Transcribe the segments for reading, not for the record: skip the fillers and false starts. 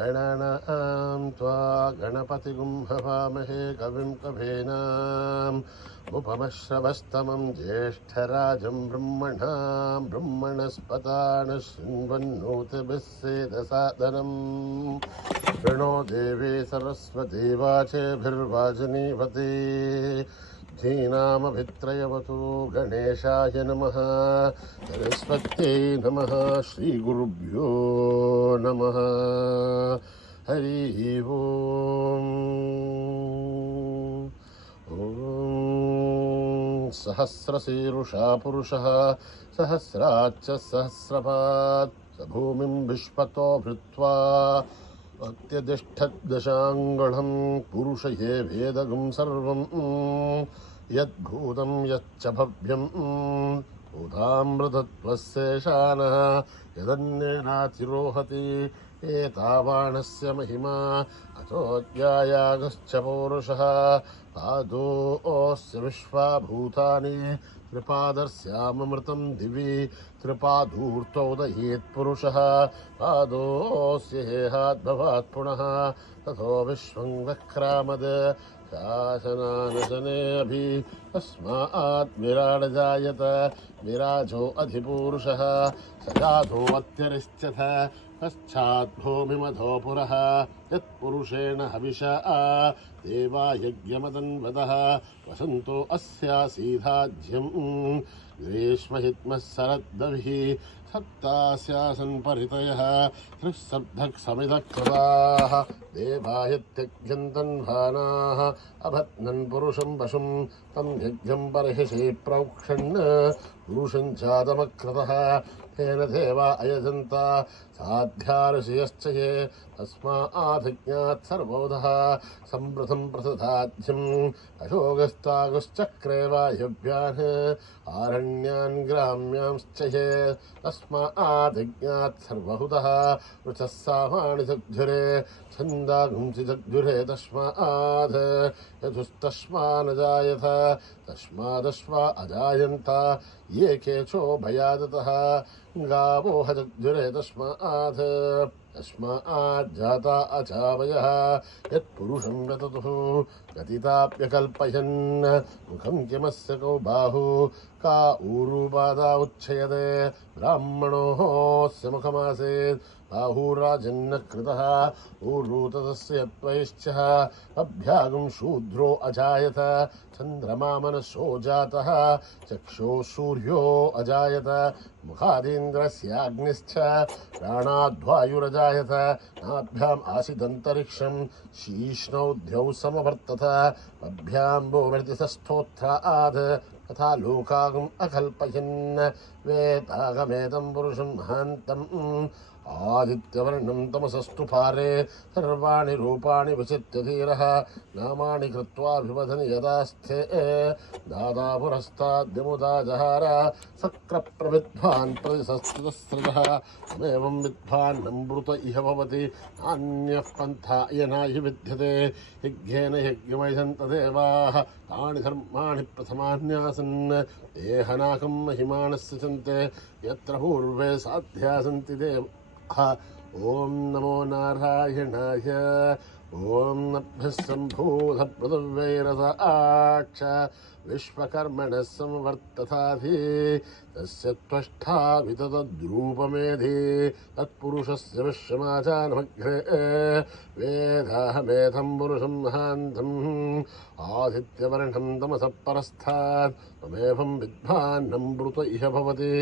गणनां त्वा गणपतिगुं हवामहे कविं कवीनाम् उपमश्रवस्तमं ज्येष्ठराजं ब्रह्मणस्पतान् शृण्वन्नोतिभिः सेदसादनम् शृणो देवी सरस्वती वाचेभिर्वाजनीवती धीनामभित्रयवतु गणेशाय नमः सरस्वत्यै नमः श्रीगुरुभ्यो नमः हरिः ओम् सहस्रशीरुषा पुरुषः सहस्राच्च सहस्रपात् स भूमिं विश्वतो भृत्वा अत्यतिष्ठद्दशाङ्गुलं पुरुषये वेदगुं सर्वं यद्भूतं यच्च भव्यं भूतामृतत्वस्येषानः यदन्येनातिरोहति एतावाणस्य महिमा अतोऽध्यायागश्च पौरुषः पादोऽस्य विश्वाभूतानि त्रिपादस्यामृतं दिवि त्रिपादूर्तोदयेत् पुरुषः पादोऽस्य हेहाद्भवात् पुनः ततो विश्वं वक्रामद शासनानशनेऽभि तस्मात् विराडजायत विराजो अधिपूरुषः स जातोऽत्यरिष्यथ पश्चात् भूमिमधो पुरः यत्पुरुषेण हविषा देवा यज्ञमदन्वदः वसन्तो अस्यासीधाज्यं ग्रीष्महित्मः शरद्दभिः सप्तास्यासन् परितयः त्रिःसप्तक् समिधकृताः देवायत्यज्ञन्तन्वानाः अभत्नन् पुरुषं पशुं तं यज्ञं बर्हिषि प्रौक्षन् पुरुषं जातमकृतः तेन देवा अयजन्त साध्यार्षयश्च ये तस्मादज्ञात् सर्वोदः सम्प्रथं प्रसदाध्यम् अशोकस्तागुश्चक्रे वायव्यान् आरण्यान् ग्राम्यांश्च ये तस्मादज्ञात् सर्वहुतः वृचः सामानि जग्धुरे छन्दागुंसि जग्धुरे तस्माद् यजुस्तस्मानजायत तस्मादश्वा अजायन्त ये केचो भयादतः गावो हजग्धुरे तस्माज्जाता अचावयः यत्पुरुषं गततुः गतिताप्यकल्पयन् मुखं किमस्य कौ बाहु का ऊरुपादा उच्छयते ब्राह्मणोऽस्य मुखमासीत् बाहुराजन्न कृतः ऊरुतस्य यत्वैश्चः अभ्यागं शूद्रो अजायत चन्द्रमा मनसो जातः चक्षुः सूर्यो अजायत मुखादीन्द्रस्याग्निश्च प्राणाद्वायुरजायत नाभ्याम् आसीदन्तरिक्षं शीष्णौ समवर्तत अभ्याम्बोमृतिसस्तोत्राद् तथा लोकागम् अकल्पयन् वेदागमेतं पुरुषं महान्तम् आदित्यवर्णं तमसस्तु पारे सर्वाणि रूपाणि विचित्य धीरः नामानि कृत्वाभिवदन् यदास्थे दादा पुरस्ताद्यमुदा जहार सक्रप्रविद्वान् प्रतिसस्तुतस्रजः तमेवं विद्वान्नं ब्रूत इह भवति नान्यः पन्था अयनाहि विद्यते यज्ञेन यज्ञमयजन्त देवाः तानि धर्माणि प्रथमान्यासन् देहनाकं महिमानस्य चन्ते यत्र पूर्वे साध्या सन्ति देव ॐ नमो नारायणाय ॐ नभ्यः सम्भूतपृथिव्यैरस आक्ष विश्वकर्मणः संवर्तताधि तस्य त्वष्टा विततद्रूपमेधि तत्पुरुषस्य विश्वमाचानमग्रे वेदाहमेधं पुरुषं महान्तम् आदित्यवर्णं तमसः परस्तात् त्वमेवं विद्वान्नं ब्रूत इह भवति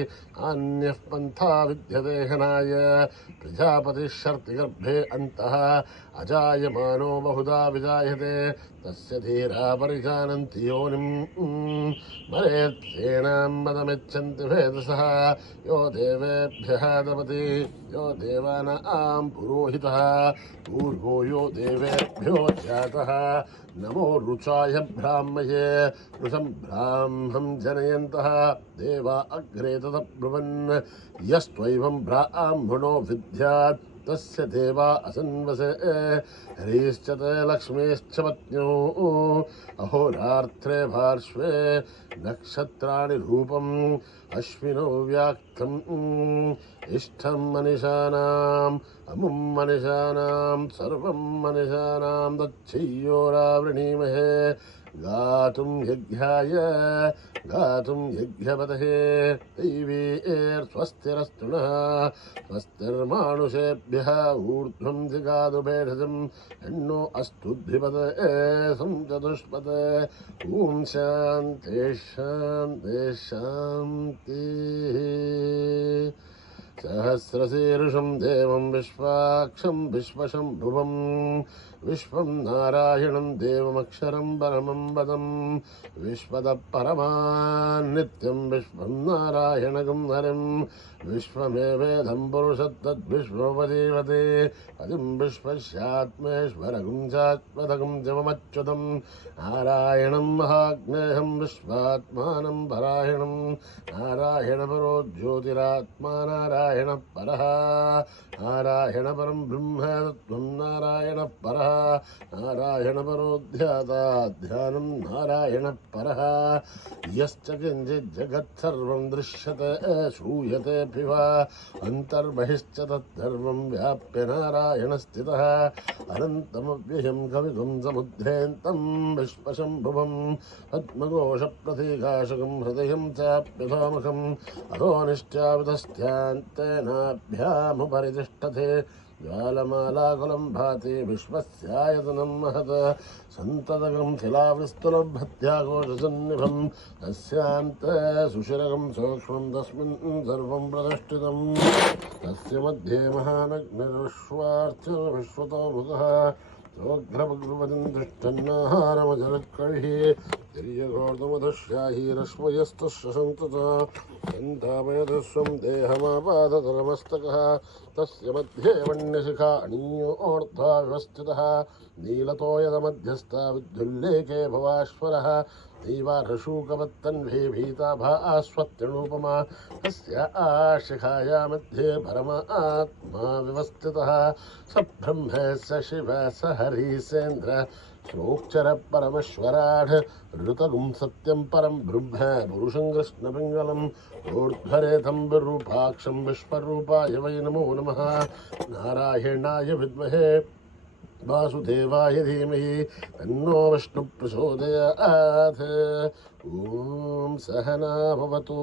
अन्यः पन्था विद्यते हनाय प्रजापतिश्शर्तिगर्भे अन्तः अजायमानो बहुधा विजायते तस्य धीरा परिजानन्ति योनिं मरेत्सेनां मदमिच्छन्ति भेदसः यो देवेभ्यः दपति यो देवानां पुरोहितः पूर्वो यो देवेभ्यो जातः नमो रुचाय ब्राह्मये रुषं ब्राह्मं जनयन्तः देवा अग्रे तदब्रुवन् यस्त्वैवं ब्राह्मणो विद्यात् तस्य देवा असन्वसे हरीश्च ते लक्ष्मीश्च पत्न्यो अहोरात्रे पार्श्वे नक्षत्राणि रूपम् अश्विनो व्याक्तम् इष्टं मनीषाणाम् अमुं मनिषाणां सर्वं मनिषाणां दच्छय्योरावृणीमहे गातुं यज्ञाय गातुं यज्ञपतये दैवीर्स्वस्तिरस्तु नः स्वस्तिर्मानुषेभ्यः ऊर्ध्वं जिगातु भेषजं हेन्नो अस्तुद्भिपतये संचतुष्पते ॐ शान्ति शान्ति शान्तिः सहस्रशीर्षं देवं विश्वाक्षं विश्वशम्भुवं विश्वं नारायणं देवमक्षरं परमं पदं विश्वतः परमान् नित्यं विश्वं नारायणगं हरिं विश्वमेवेदं पुरुषत्तद्विश्वोपजीवते पदिं विश्वस्यात्मेश्वरगं चात्मदगं जममच्युतं नारायणं महाग्नेहं विश्वात्मानं परायणं नारायणपरो ज्योतिरात्मा नारायण परः नारायण परं ब्रह्म तत्त्वं नारायण परः नारायण परो ध्याता ध्यानं नारायण परः यश्च किञ्चित् जगत्सर्वं दृश्यते श्रूयतेऽपि वा अन्तर्बहिश्च तत्सर्वं व्याप्य नारायण स्थितः अनन्तमव्ययं कविगुं समुद्धेन्तं विश्वशम्भुवं पद्मघोषप्रतीकाशकं हृदयं चाप्यथामकम् अधोनिश्चापितस्त्यान्तेनाभ्यामुपरितिष्ठते ज्वालमालाकुलं भाति विश्वस्यायतनं महत् सन्ततकं शिलाविस्तुलभत्याघोषसन्निभं तस्यान्ते सुशिरकं सूक्ष्मं तस्मिन् सर्वं प्रतिष्ठितं तस्य मध्ये महानग्निरश्वार्चविश्वतोमुखः सोऽग्रभग्रुवदं तिष्ठन्नाहारमजलत्कविः तिर्यघोर्दमधुष्याहीरश्मयस्तस्य सन्तापयतस्वं देहमापादतरमस्तकः तस्य मध्ये वह्निशिखा अणीयोऽर्धा व्यवस्थितः नीलतोयदमध्यस्था विद्युल्लेखे भवाश्वरः दैवार्हशूकवत्तन्वी भीताभास्वत्यणूपमा तस्य आशिखाया मध्ये परमात्मा व्यवस्थितः स ब्रह्म स शिव स हरिसेन्द्र श्लोक्षर परमेश्वराढ ऋतगुं सत्यं परं ब्रह्म पुरुषं कृष्णपिङ्गलम् ऊर्ध्वरेतं विरूपाक्षं विश्वरूपाय वै नमो नमः नारायणाय विद्महे वासुदेवाय धीमहि तन्नो विष्णु प्रचोदयात् ॐ सहना भवतु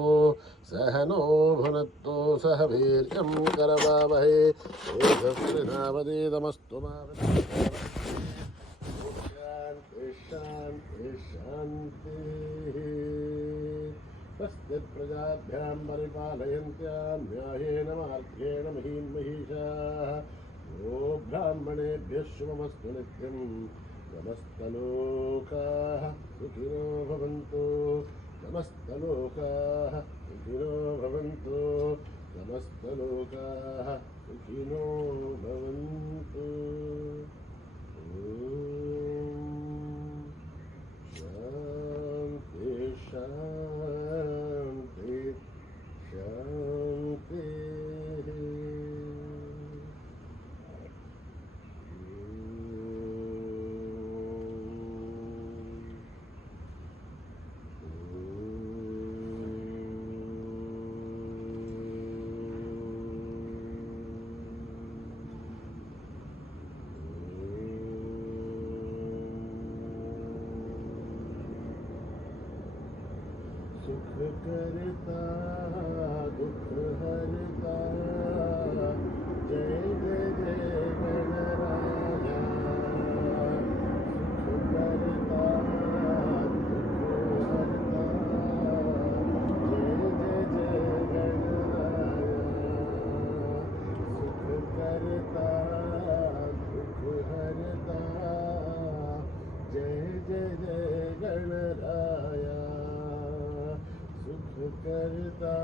सहनो भुनक्तु सह वीर्यं करवावहै तेजस्विनावधीतमस्तु मा शान्ति शान्ति शान्तिः स्वस्ति प्रजाभ्यां परिपालयन्त्यां न्यायेन मार्गेण महीं महिषाः ओ ब्राह्मणेभ्यः शुभमस्तु नित्यं समस्तलोकाः सुखिनो भवन्तु समस्तलोकाः सुखिनो भवन्तु समस्तलोकाः सुखिनो भवन्तु ॐ शान्ति शान्ति शान्तिः सुख करता दुख हरता जय जय जय गणराया सुख करता दुख हरता जय जय जय गणराया सुख करता दुख हरता जय जय जय गणराया सुख करता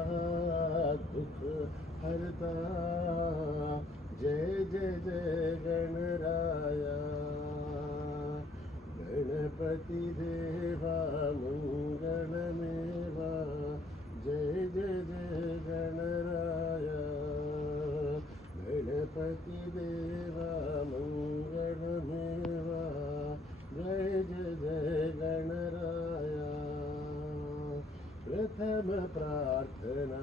दुख हरता जय जय जय गणराया गणपति देवा मंगलमेवा जय जय जय गणराया गणपति देवा मंगलमेवा जय जय जय गणराया प्रथम प्रार्थना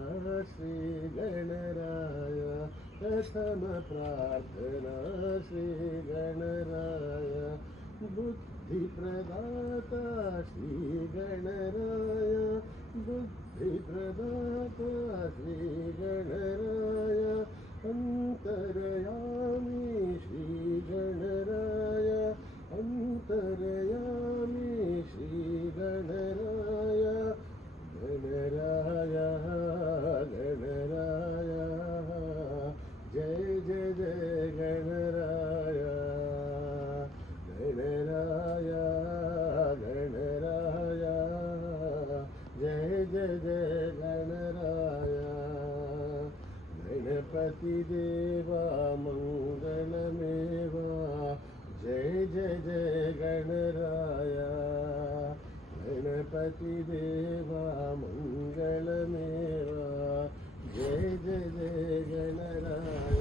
श्री गणराया प्रथम प्रार्थना श्री गणराय बुद्धिप्रदाता श्री गणराय बुद्धिप्रदाता श्री गणराय अंतर्यामी श्री गणराय अंतर्यामी श्री गणराय गणराय गणराय जय जय जय गणराय गणराय गणराय जय जय जय गणराय गणपति देवा मंगलमेवा जय जय जय गणराय गणपति देवा मंगलमेवा जय जय जय गणराय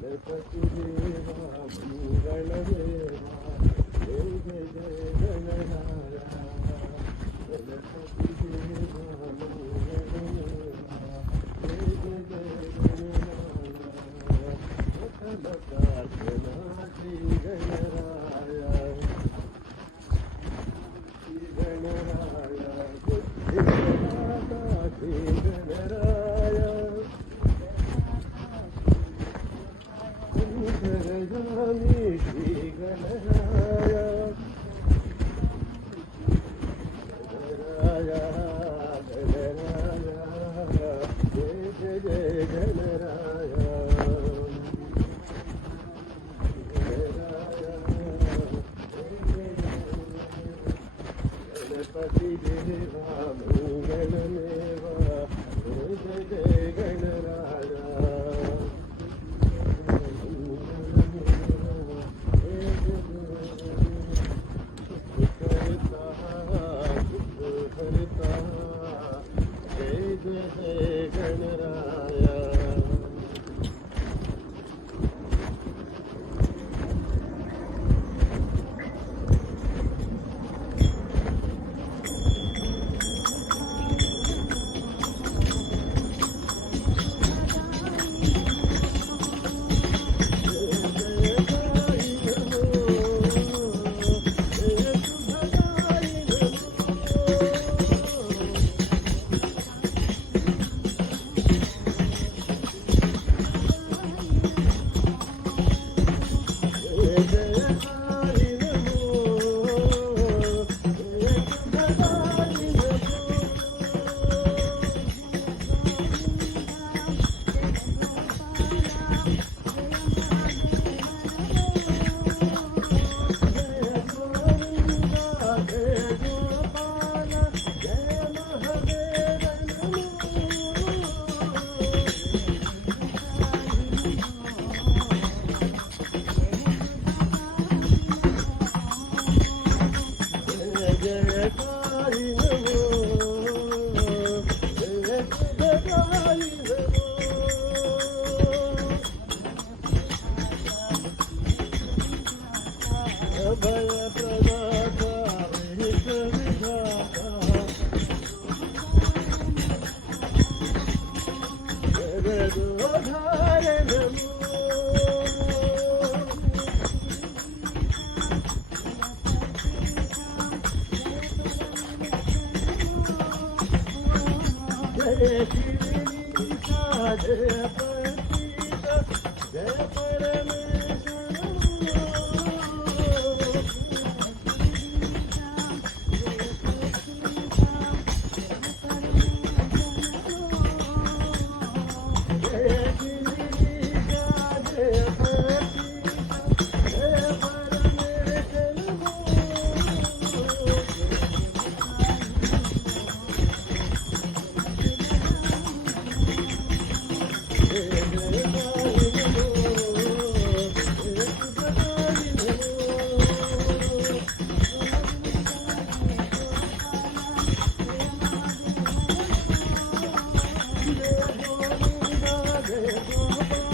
गणपति देवा मंगलमेवा जय जय जय गणराय गणपति देवा मंगलमेवा जय जय जय गणराय सकल प्रार्थना श्री गणराय श्री गणराय बुद्धिप्रदाता श्री गणराय अंतर्यामी श्री गणराय गणराय गणराय जय जय जय गणराय गणराय गणपति देवा मंगलमेवा जय जय जय गणराय जय जय जय गणराय Jai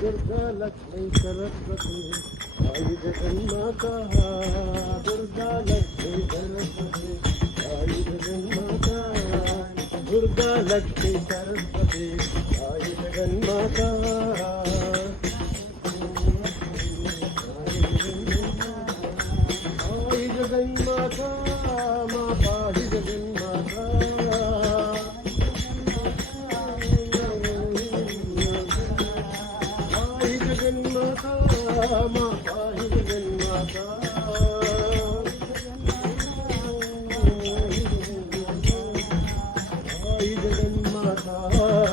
दुर्गा लक्ष्मी सरस्वती आई जगन्माता दुर्गा लक्ष्मी सरस्वती आई जगन्माता दुर्गा लक्ष्मी सरस्वती आई जगन्माता आई जगन्माता माता ही जगन्माता माता ही जगन्माता आई जगन्माता आई जगन्माता आई जगन्माता माता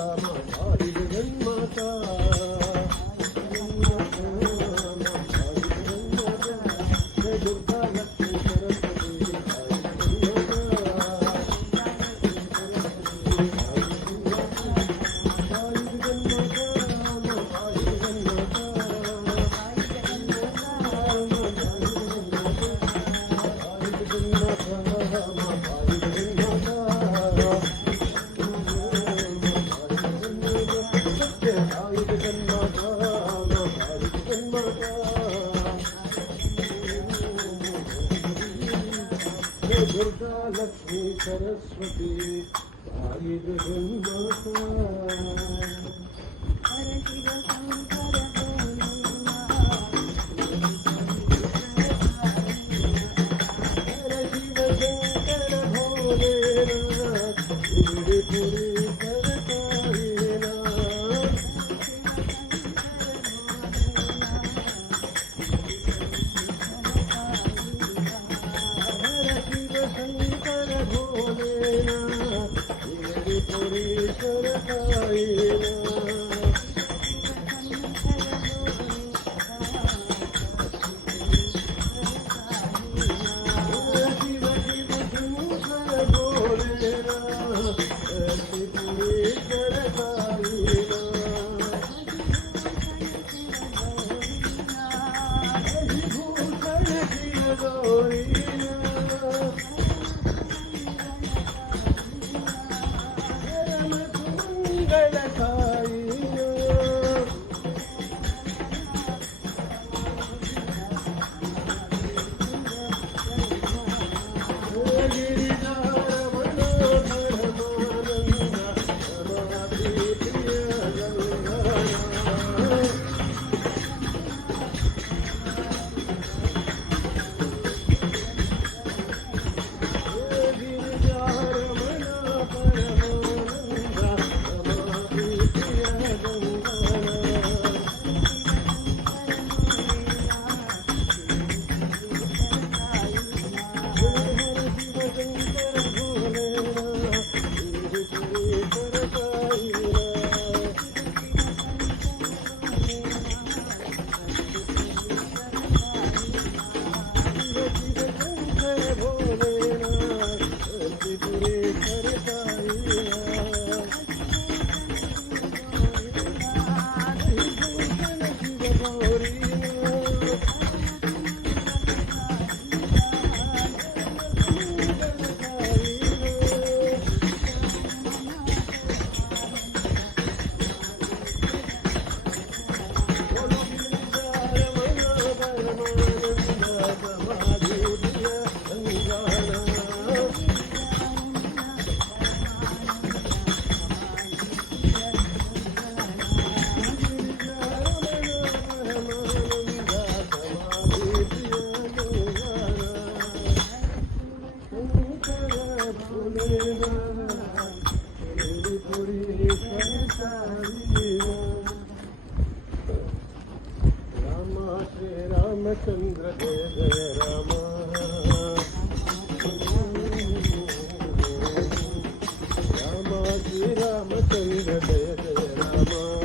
ही जगन्माता दुर्गा लक्ष्मी दुर्गा लक्ष्मी सरस्वती आई जगन्माता रामचंद्र जय जय राम राम श्री रामचंद्र जय जय राम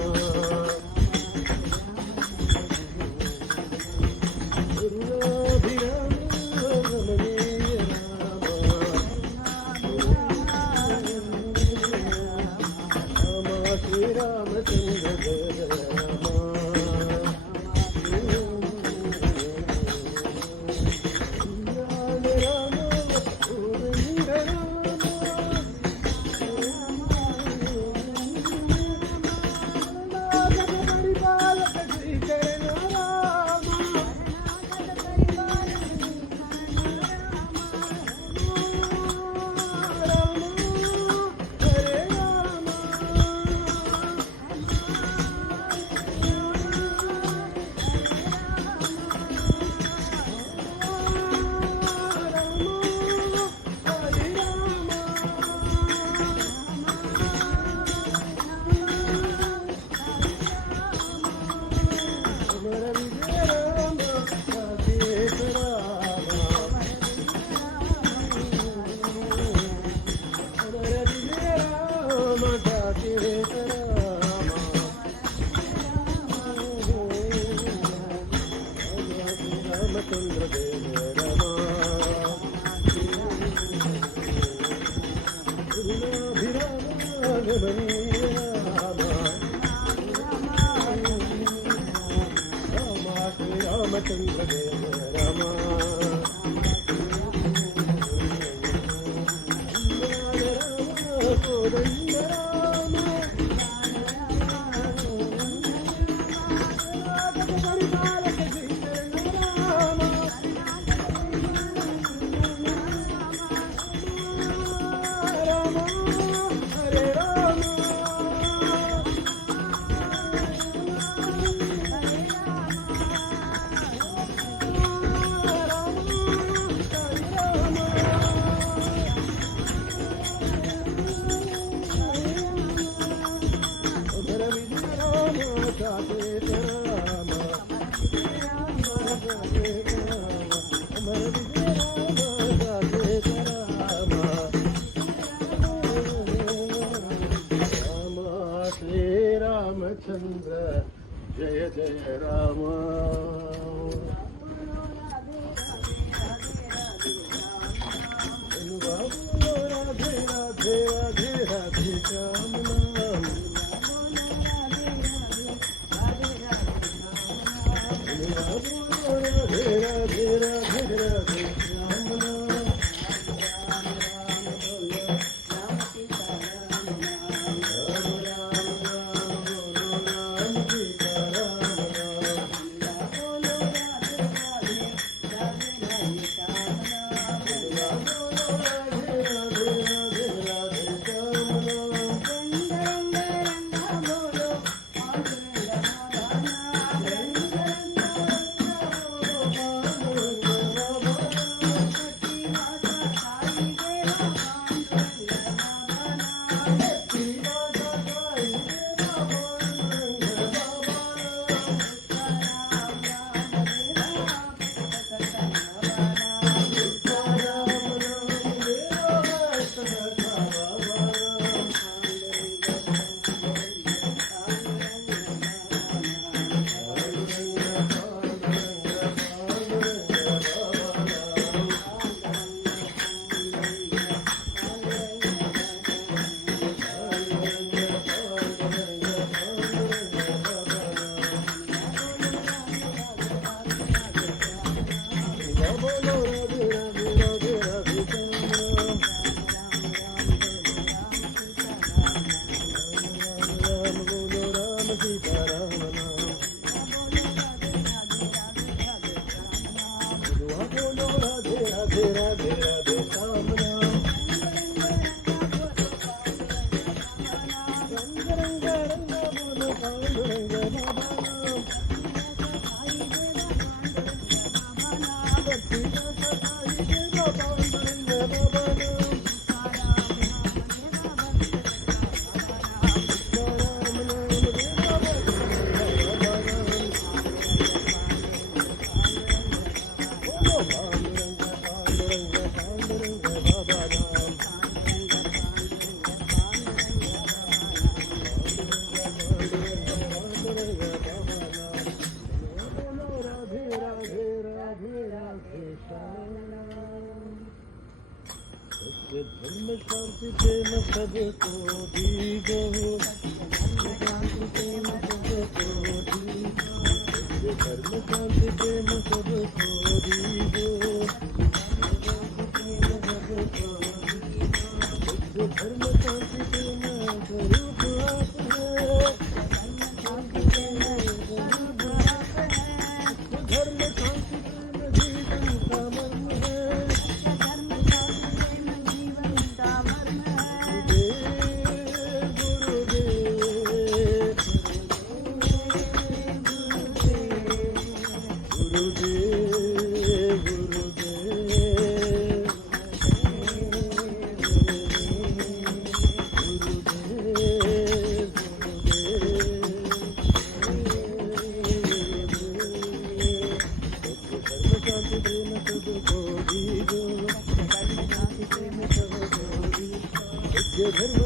रामचंद्र जय राम रामचंद्र जय जय राम राधे राधे राधे राधे श्याम नाम राधे राधे राधे राधे श्याम नाम सत्य धर्म शांति प्रेम सबको दीजो शांति प्रेम सबको दीजो सत्य धर्म शांति प्रेम सबको दीजो सत्य धर्म शांति प्रेम स्वरूप आप है धर्म शांति प्रेम जीवन का मर्म है ये धर्म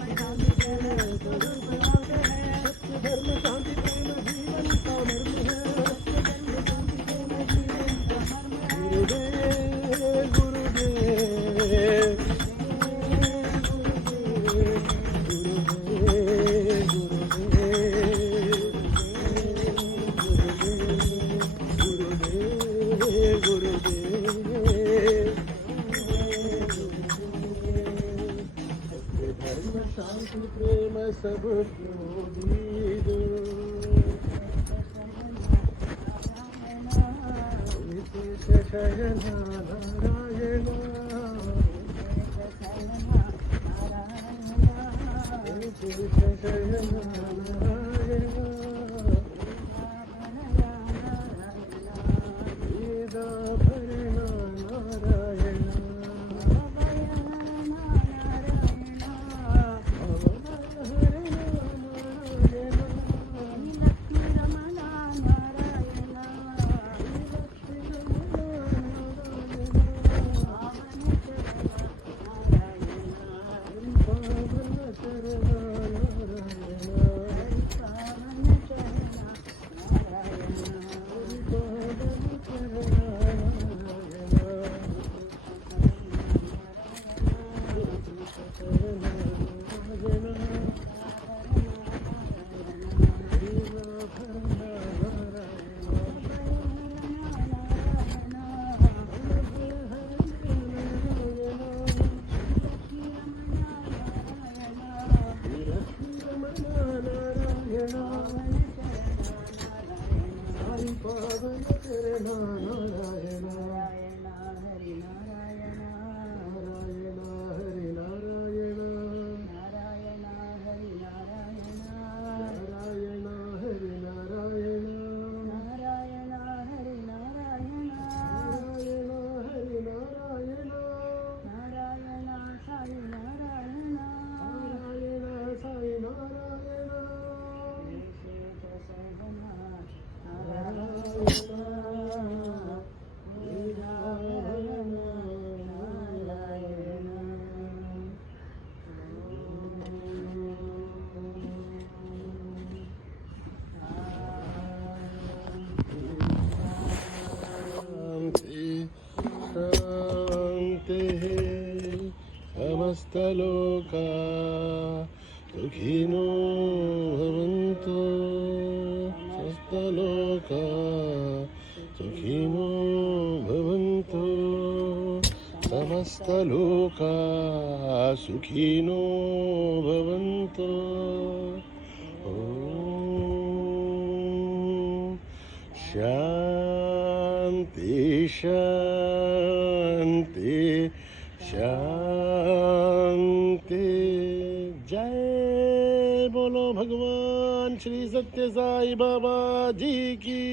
शांति प्रेम स्वरूप आप है सत्य धर्म शांति प्रेम जीवन का मर्म है गुरुदेव गुरुदेव शांति प्रेम सबको दीजो नितेश शयन नारायण नितेश शयन नारायण वेदा भरण नारायण समस्तलोका सुखिनो भवन्तु समस्तलोका सुखिनो भवन्तु समस्तलोका सुखिनो भवन्तु ॐ शान्ति शान्ति शांति। जय बोलो भगवान श्री सत्य साई बाबा जी की।